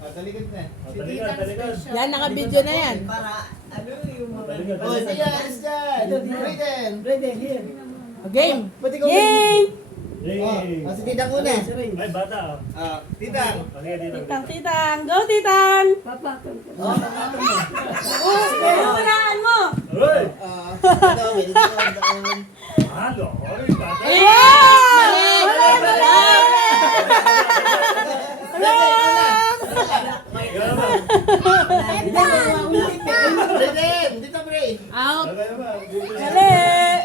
Talikod na. Talikod. Yan, naka-video na yan. Para, ano yung mga... Talikod. Oh, sige, alis dyan. Brayden. Brayden, here. Game! Ba't ikaw- Game! Yay! Si Titang una. Ay, bata. Titang. Halika dito. Titang, titang! Go, titang! Papatol ko. Unahan mo! Uy! Ito, may dito. Halo! Ay, bata. Mali! Brayden, dito Bray. Out! Kaya ba? Mali!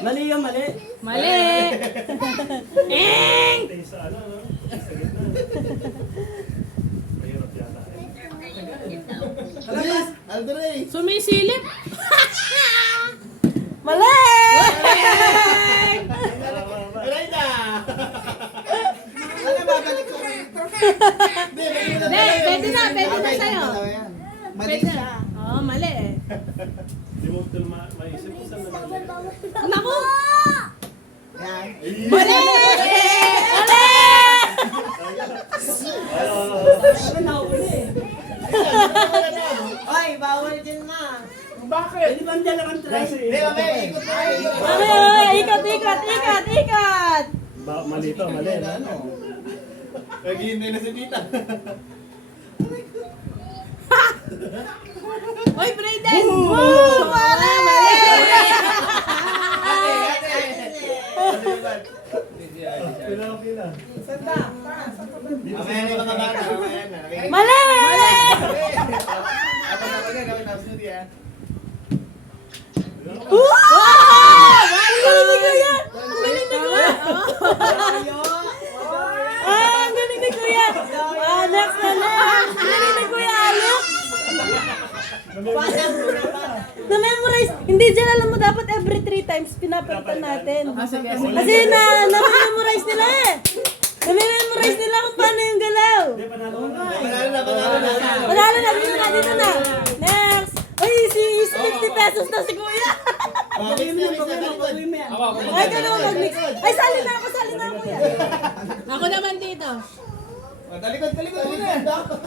Mali yung mali. Mali! Eng! Tayo sa ano, no? Sa gitna. Mahirap yata eh. Alis, Aldray. Sumisilip! Mali! Aray na. Ano ba, balik ko? Hindi, pwede na sa'yo. Mali Pwede siya. na. Oo, mali eh. Hindi mo ito maisip kung saan naman. Naku! Yan. Mali! Mali! Ano nahuli eh. Ay, bawal din na. Pwede ba ang dalawang try? Hindi, mamaya, ikot na. Ikot, ikot, ikot, ikot! Mali to, mali. Ano? Naghihintay na si Tita. Oy, Brayden! Woo! Mali! Mali! Pila. Mamaya na yung mga bata. Mamaya na. Mali! Mali! Ako na pag gawin ang studio ah. Ang galing ni Kuya! Ang galing ni Kuya! Ang galing ni Kuya! Next na next! Ang galing ni Kuya, Alex! Na-memorize! Hindi dyan alam mo, dapat every 3 times pinapalitan natin. Kasi na-memorize nila eh! Na-memorize nila kung paano yung galaw! Hindi, panalo na. Panalo na, panalo na. Panalo na, dito na! Next! Uy, si 50 pesos na si Kuya! Mix na, mix na, talikod. Ay, ka naman mag-mix. Ay, sali na ako yan. Ako naman dito. Talikod muna.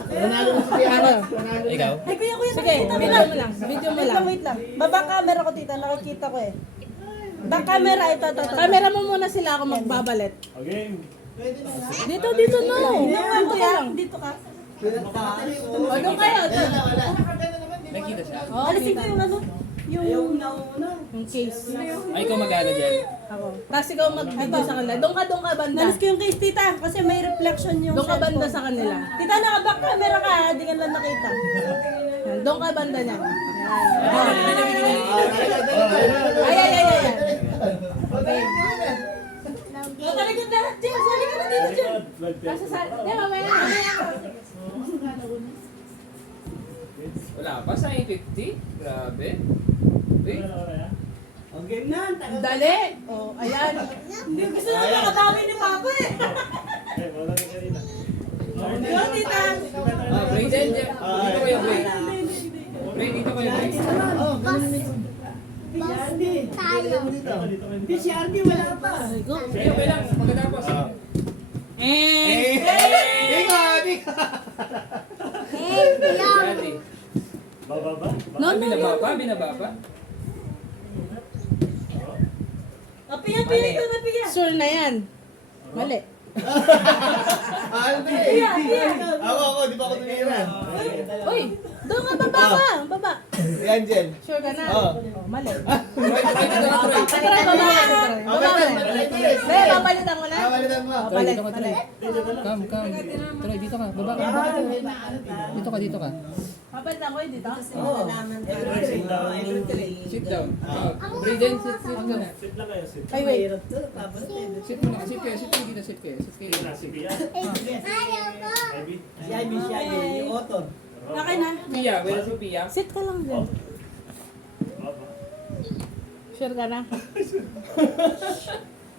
Panalo na si Tita. Panalo na. Ikaw? Ay, kuya, sige, video mo lang. Video mo lang. Wait lang. Baba camera ko, tita. Nakikita ko eh. Back camera, ito. Camera mo muna sila ako magbabalit. Okay. Dito na. Dito ka. Dito ka. O, doon kayo. Wala, wala. Nakita siya. Alisin ko yung ano. Yung nauna. Yung case. Ay, ikaw mag-ano dyan? Ako. Tapos ikaw mag-video sa kanila. Doon ka banda. Nalis ko yung case, tita. Kasi may reflection yung doon ka banda sa kanila. Tita, naka-back camera ka. Hindi ka lang nakita. Yan, doon ka banda niya. Yan. Ay. Okay. Talikod na. James, talikod na dito, James. Kasi sa... Di, mamaya. Wala pa sa 850? Grabe. Wait. Ang game na. Dali. Oh, ayan. Hindi gusto na makadami ni Papa eh. Eh, wala na kanina. Yo, tita. Brayden, dito kayo, Bray. Bray, dito kayo, Bray. Oh, ganun na. PCRD. Dito kayo. PCRD wala pa. Sige, okay lang. Pagkatapos. Ikot! Daddy. Bababa. No, Binaba pa? Piya ito na piya. Sure na yan. Mali. Aldray. Ako, di pa ako tumira. Uy, doon ka baba. Yan, Jen. Sure ka na? Oo. Oh, mali. Troy, Troy. Tara, baba. Be, papalitan mo na. Palitan mo. Troy, dito ka, Troy. Come. Troy, dito ka. Baba ka. Dito ka. Papalitan ko yun dito. Sit down. Brayden, sit ka na. Sit lang kayo, sit. Ay, wait. Sit mo na. Sit kayo dito. Sit kayo. Si Pia. Ivy. Si Ivy, yung Otto. Okay na. Pia, wala si Pia. Sit ka lang din. Baba. Sure ka na?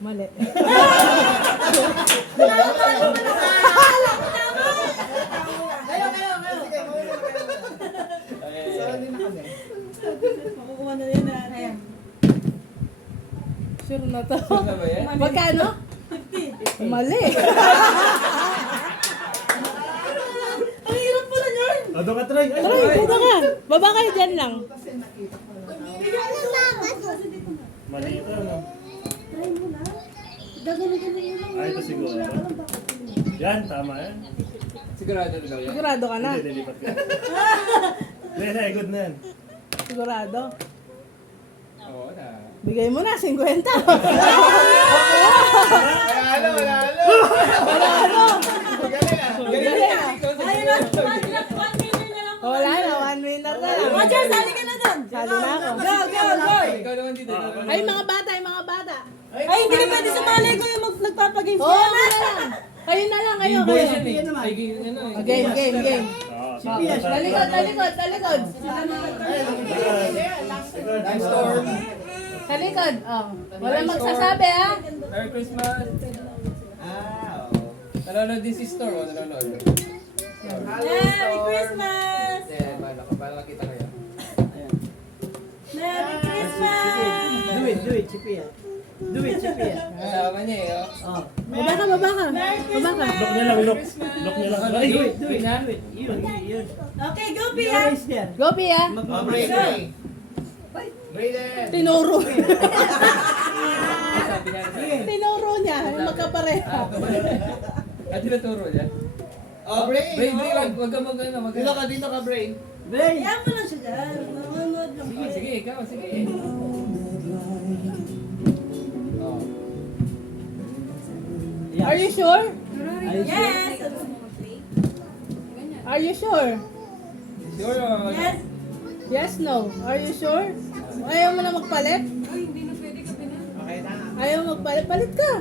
Mali. Makukuha na yan. Ayan. Sure na to. Sure na ba yan? Magkano? 50. Mali. Ang hirap pala niya. doon ka, Troy. Ay, Troy, dito ka. Baba kayo dyan lang. Mali ito, ano? Ay, ito siguro. Yan, tama yan. Sigurado na daw yan. Sigurado ka na. Hindi, lilipat ka. Hindi, good na yan. Sigurado. Oo na. Bigay mo na, 50. Wala ano. Galing ah. Wala na, 1 winner na lang. Roger, sali ka na doon. Sali na ako. Go, go, go. Ikaw naman dito. Ay, mga bata. Ay, hindi na pwede sumali ko yung nagpapagames. Oo, wala lang. Kayo na lang, kayo. Boy, kayo. si Pia naman. Ay, ano eh. Oh, game. Oo, Talikod. Nice storm. Talikod. Oh. Walang magsasabi, ha? Merry Christmas. Nanonood din si Store, oh. Nanonood. Merry Christmas! Para makita kayo. Merry Christmas! Do it, si Pia. Do it, si Pia. Kasama niya eh, oh. Oh. Baba ka. Lock niya lang, lock. Lock niya lang. Ay, Do it. Yun. Okay, go, You Pia! always there. Go, Pia. Oh, Brayden. Brayden. Tinuro. Sabi niya na sa'yo. Tinuro niya. Yung magkapareha. At tinuturo niya. Oh, Bray. Bray, wag ka mag-ano. Dito ka, Bray. Bray. Kaya mo lang siya dyan. Nanonood lang. Sige, ikaw, sige. Oh. Are you sure? Yes! Are you sure? Sure, oh. Yes! Yes, no. Are you sure? Ayaw mo na magpalit? Okay na. Ayaw magpalit? Palit ka.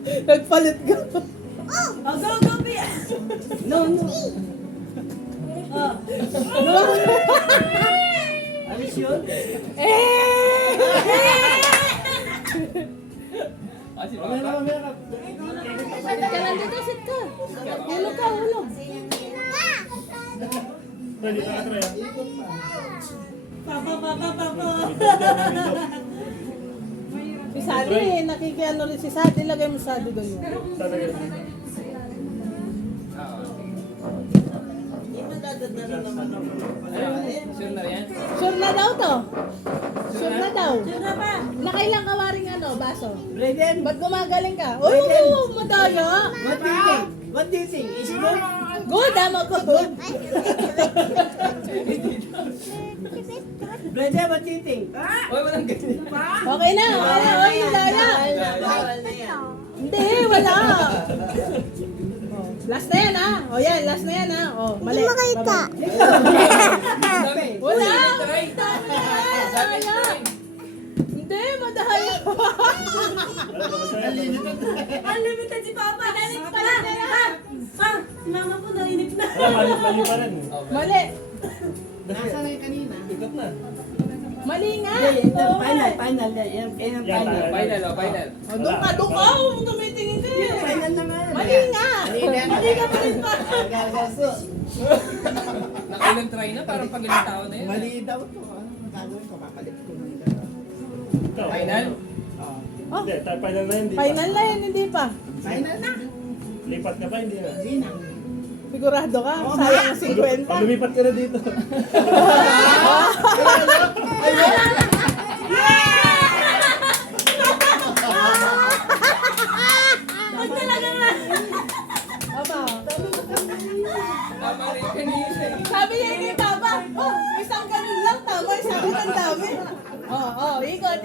Nagpalit ka. Oh, go, Pia! No. Oh. Are you sure? Eh! Ah, si Okay Papa. na. Sit ka lang dito, sit ka. Hulog ka, hulog. Troy, dito ka, Troy. Papa. Si Sadi, nakikiano rin si Sadi. Lagay mo Sadi doon yun. Tatagay. Sure na yan? Sure na daw to. Sure na daw. Sure na pa? Nakailang ka waring baso? Brayden. Ba't gumagaling ka? Uy, madaya. What do you think? Is it good? Good, good. Brayden, what do you think? Uy, walang ganyan. Okay na. Uy, madaya. Hindi, wala. Oh, last na yan, ha? O yan, last na yan, ha? O, mali. Hindi makita. Wala. Madaya. Hindi, madaya. Unlimited si Papa! Nainip pa na! Ha? Si Mama po nainip na! Mali pa rin. Mali. Nasaan na yung kanina? Ikot na. Mali nga. Ito, final. Yan, Yan, final. Final, oh, final. O, doon ka. Oh, tumitingin ka eh. Final naman. Mali nga. Mali ka pa rin pa. Nakailang try na, parang pag ilang tao na yun. Mali daw to. Gagawin ko, makalit ko na Ikaw. Final? Oh, Hindi, final na yun, di pa. final na yan, hindi pa. Final na. Lipat ka pa, hindi na. Hindi na. Sigurado ka? Sayang ang 50. Pag lumipat ka na dito. Pag talaga na! Aba. Tama rin kanina eh. Sabi niya kay Papa, oh, isang ganun lang, tama, sabi ng dami. Ikot.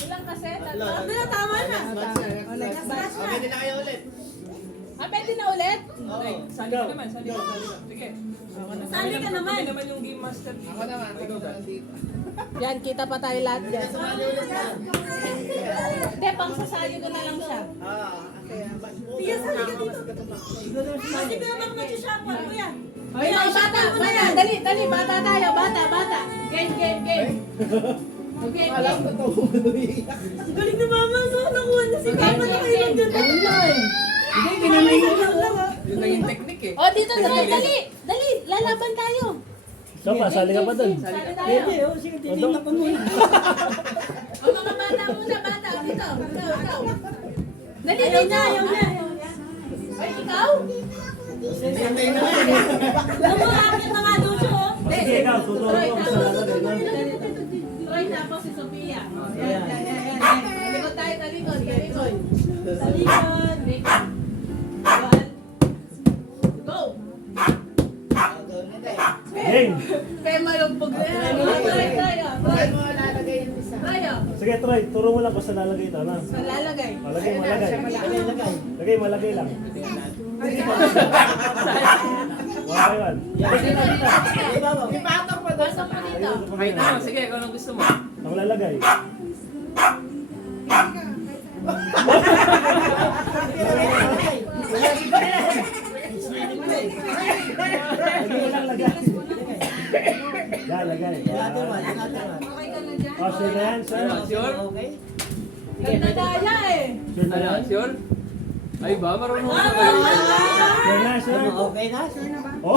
Ilang kasi? Tatlo? Hindi na, tama na! Oh, next batch. Okay, din na kayo ulit. Pwede na ulit? Ay, sali ka naman, sali ka. Sige. Sali ka naman! Hindi naman yung game master. Ako naman. Ikaw ba? Yan, kita pa tayo lahat dyan. Hindi, pang sasayo ko na lang siya. Tiga, sali ka dito! Kasi pinabak na siya, kuya! Ay, bata, dali, bata tayo, bata. Game. Okay, game. Galing na mama, no? Nakuha na si Papa na kayo lang dyan. Hindi, pinamigay lang lang. Yun lang yung technique eh. O, dito, dali, lalaban tayo. So pa, sali ka pa dun. Sali tayo. Pwede, sige, titignan ko muna. O, mga bata muna, dito. Ikaw. Dali, Ayaw na! Lumakit na nga doon siya, oh. Sige, ikaw, tuturo ko kung saan lalagay, no? Troy, tapos si Sophia. Yan. Talikod tayo, talikod. Talikod. Go! Game! Kaya malumpog na yan. Troy, Troy. Troy, Sige, Troy, turo mo lang kung saan lalagay ito, ano? saan lalagay? Malagay, malagay. Lagay, malagay lang. One by one. Ipatok pa doon. Pasok mo dito. Kahit na, sige, kung anong gusto mo. Ang lalagay. Lagay mo lang, lagay. Yan, lagay. Yan. Okay ka na dyan? Oh, sure na yan, sir. Sure? Ganda daya eh. Sure na yan. Sure? Ay ba, marunong ka ba? Sure na, sir. Okay na? Sure na ba? Oh.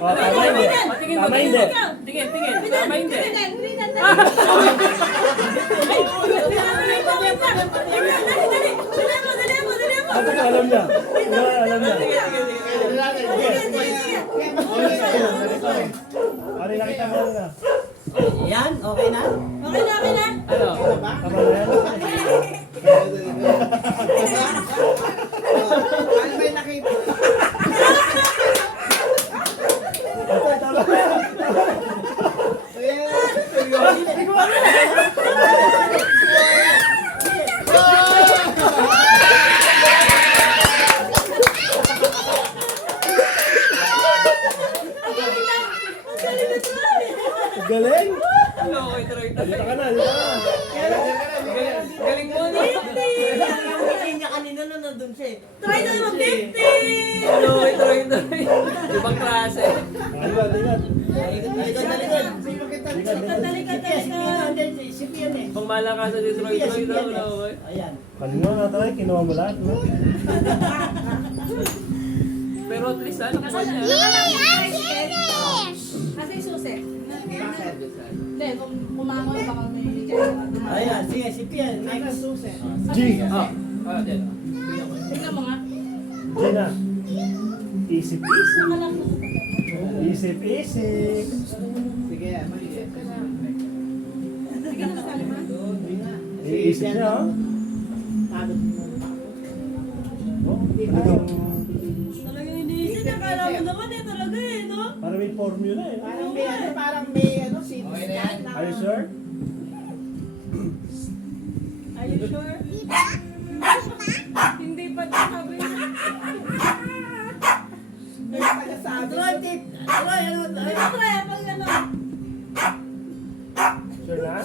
Oh, tama hindi. Patingin mo, Tama hindi. tingin. Tama hindi. Ano ka alam niya? Ano ka alam niya? Ano nakita mo na? Yan, okay na? Okay na. Ano? Tama na yan? Ano ba yung nakita? Tama na yan. Galing! Okay, Troy. Dito ka na, dito ka na. Galing mo, no? Try na naman 50! Troy. Ibang klase. Ligat, ligat. Talikod. Pang malakasan ni Troy daw, no? Ayan. Kanina na tayo, kinuha mo lahat, no? Pero at least, ano nakuha niya? Kasi susi. Hindi, kung kumangon baka may reject. Ayan, sige, si Pian. Next. G. Diyan. Tingnan mo nga. Gina. Isip, isip. Nakalak na. Isip, isip. Sige, maliit ka na. Sige na sa alima. Iisip niya, oh. Oh, talagang Talagang iniisip niya. Kala mo naman eh talaga eh, no? parang may formula eh. Parang may ano, seat. Are you sure? Are you sure? Hindi pa sabi niya. Troy, ano? Ito try, pag ano. Sure na?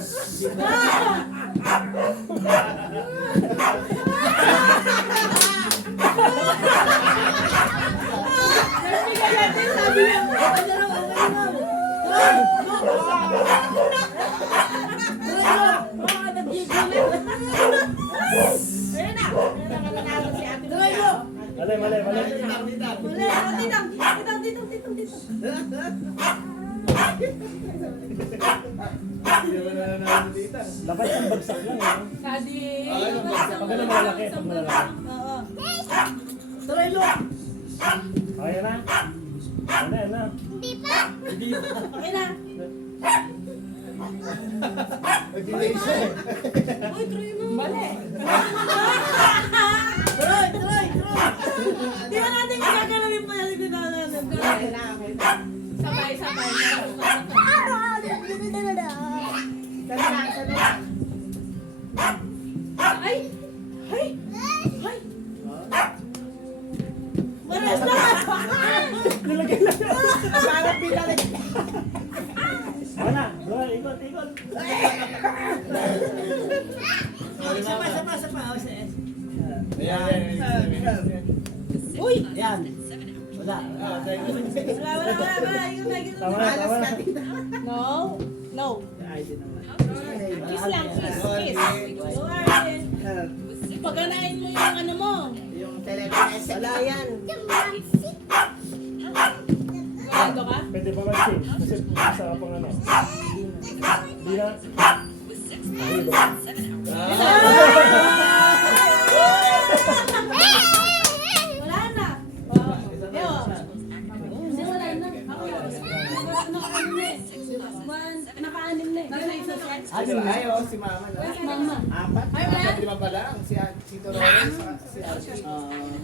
Sabi ka natin, sabi niya. Okay na raw, okay na raw. Baka nag-gigil. Ayun na. Nanalo si Ate Mia. Mali, mali, mali. Muli, dito. Dapat ang bagsak lang, eh. Kadi. Pag ano malalaki, pag malalaki. Oo. Troy, look! Okay na? Ano na? Okay na. Nag-delay siya eh. Uy, try mo. Mali. Troy! Di ba natin gagawin pa yung natin? Okay na. Sabay. Ay! Maras na! Nilagay lang yan. Parang pinalik. Wala. Wala, ikot. Sapa. Uy! Yan. Wala. Wala. Yun na. Tama na. No. Kiss lang, kiss. Paganain mo yung ano mo. Yung telephone. Wala yan. Gado ka? Pwede pa mag-change. Kasi isa ka pang ano. Di na. Ay, ba? Apat? Apat, lima pa lang. Si Dolores, si Archie.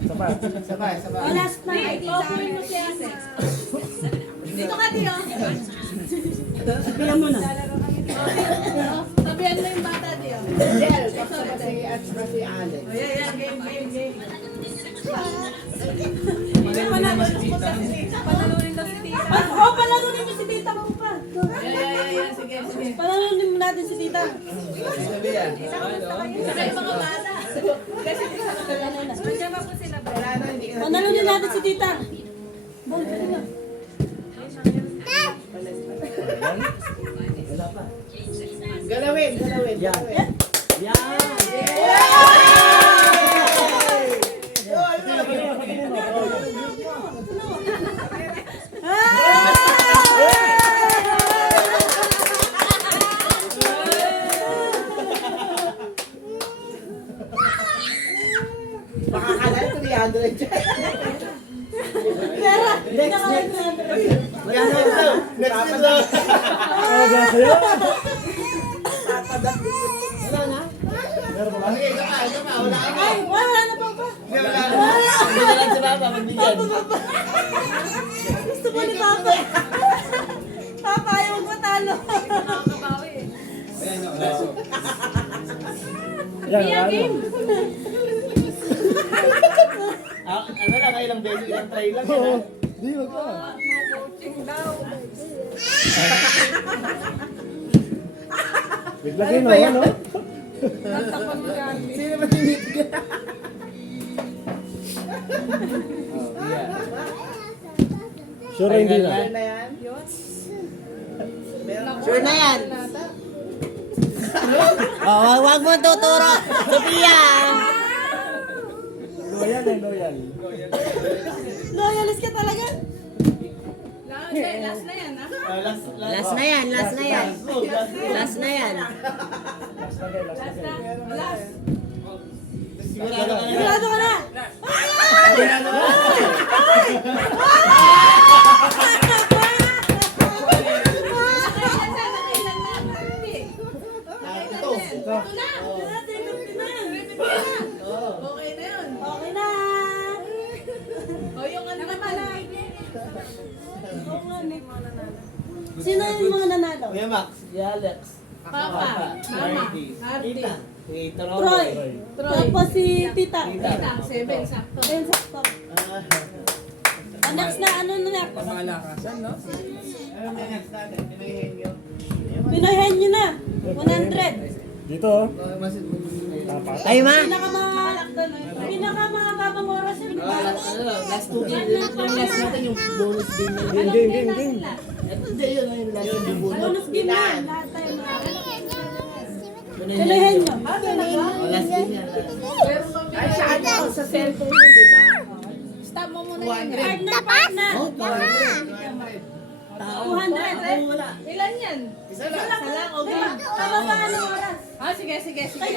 Sabay. Oh, last na. Open mo si Ate. Dito ka, Tio. Sabihan mo na. Sabihan mo yung bata, Tio. Jel, kasama si at saka si Alex. Ayan, game. Panalunin daw si Tita. Panalunin mo si Tita mo pa. Sige. Panalunin mo natin si Tita. Sabi yan. Saka yung mga bata. Diyan pa po sila ba? Wala na, hindi ka na. Panalunin natin si Tita. Bol, pwede na. Galawin. Makakala yung 300 dyan. Pera. Next. Next na. Wala na? Sige, isa pa. Wala ka. Ay, wala na pa pa. Wala na. Bigyan si Papa, magbigyan. Gusto mo ni Papa. Papa, ayaw mo talo. Nakakabawi eh. Yan, Game. Ano lang, ilang beses, ilang try lang yan. Di, wag ka. Coaching daw. Biglagay mo, ano? Tatapon mo yan. Sino ba tinit ka? Sure hindi na. Sure na yan? Sure na yan. Oh, wag mo tuturo. Sophia. Loyal. Loyalist ka talaga. Last na yan, ha? Last na yan. Last na yan. Last na. Last. Sigurado ka na. Nakailan na? Ito. Okay na yun. Okay na. O yung ano naman. Sino yung mga nanalo? Kuya Max. Si Alex. Papa. Mama. Artie. Tita. Tita Troy. Tapos si Tita. Tita, 7, sakto. Ayun, sakto. Next na, ano na na? Pamalakasan, no? Ano na next natin? Pinahihin nyo. Pinahin nyo na. 100. Dito, oh. Tapat. Ay, ma. Pinakamahabang oras yun. Last 2 games. Yung last natin yung bonus game na yun. Game. Hindi, yun yung last yung bonus. Bonus game na. Lahat tayo pinahin nyo. Oh, last game yan. Ay, saan ako sa cellphone mo, di ba? Stop mo muna yun. Partner. Oh, 200. Wala. Ilan yan? Isa lang. Tama ba ang oras? Ah, sige.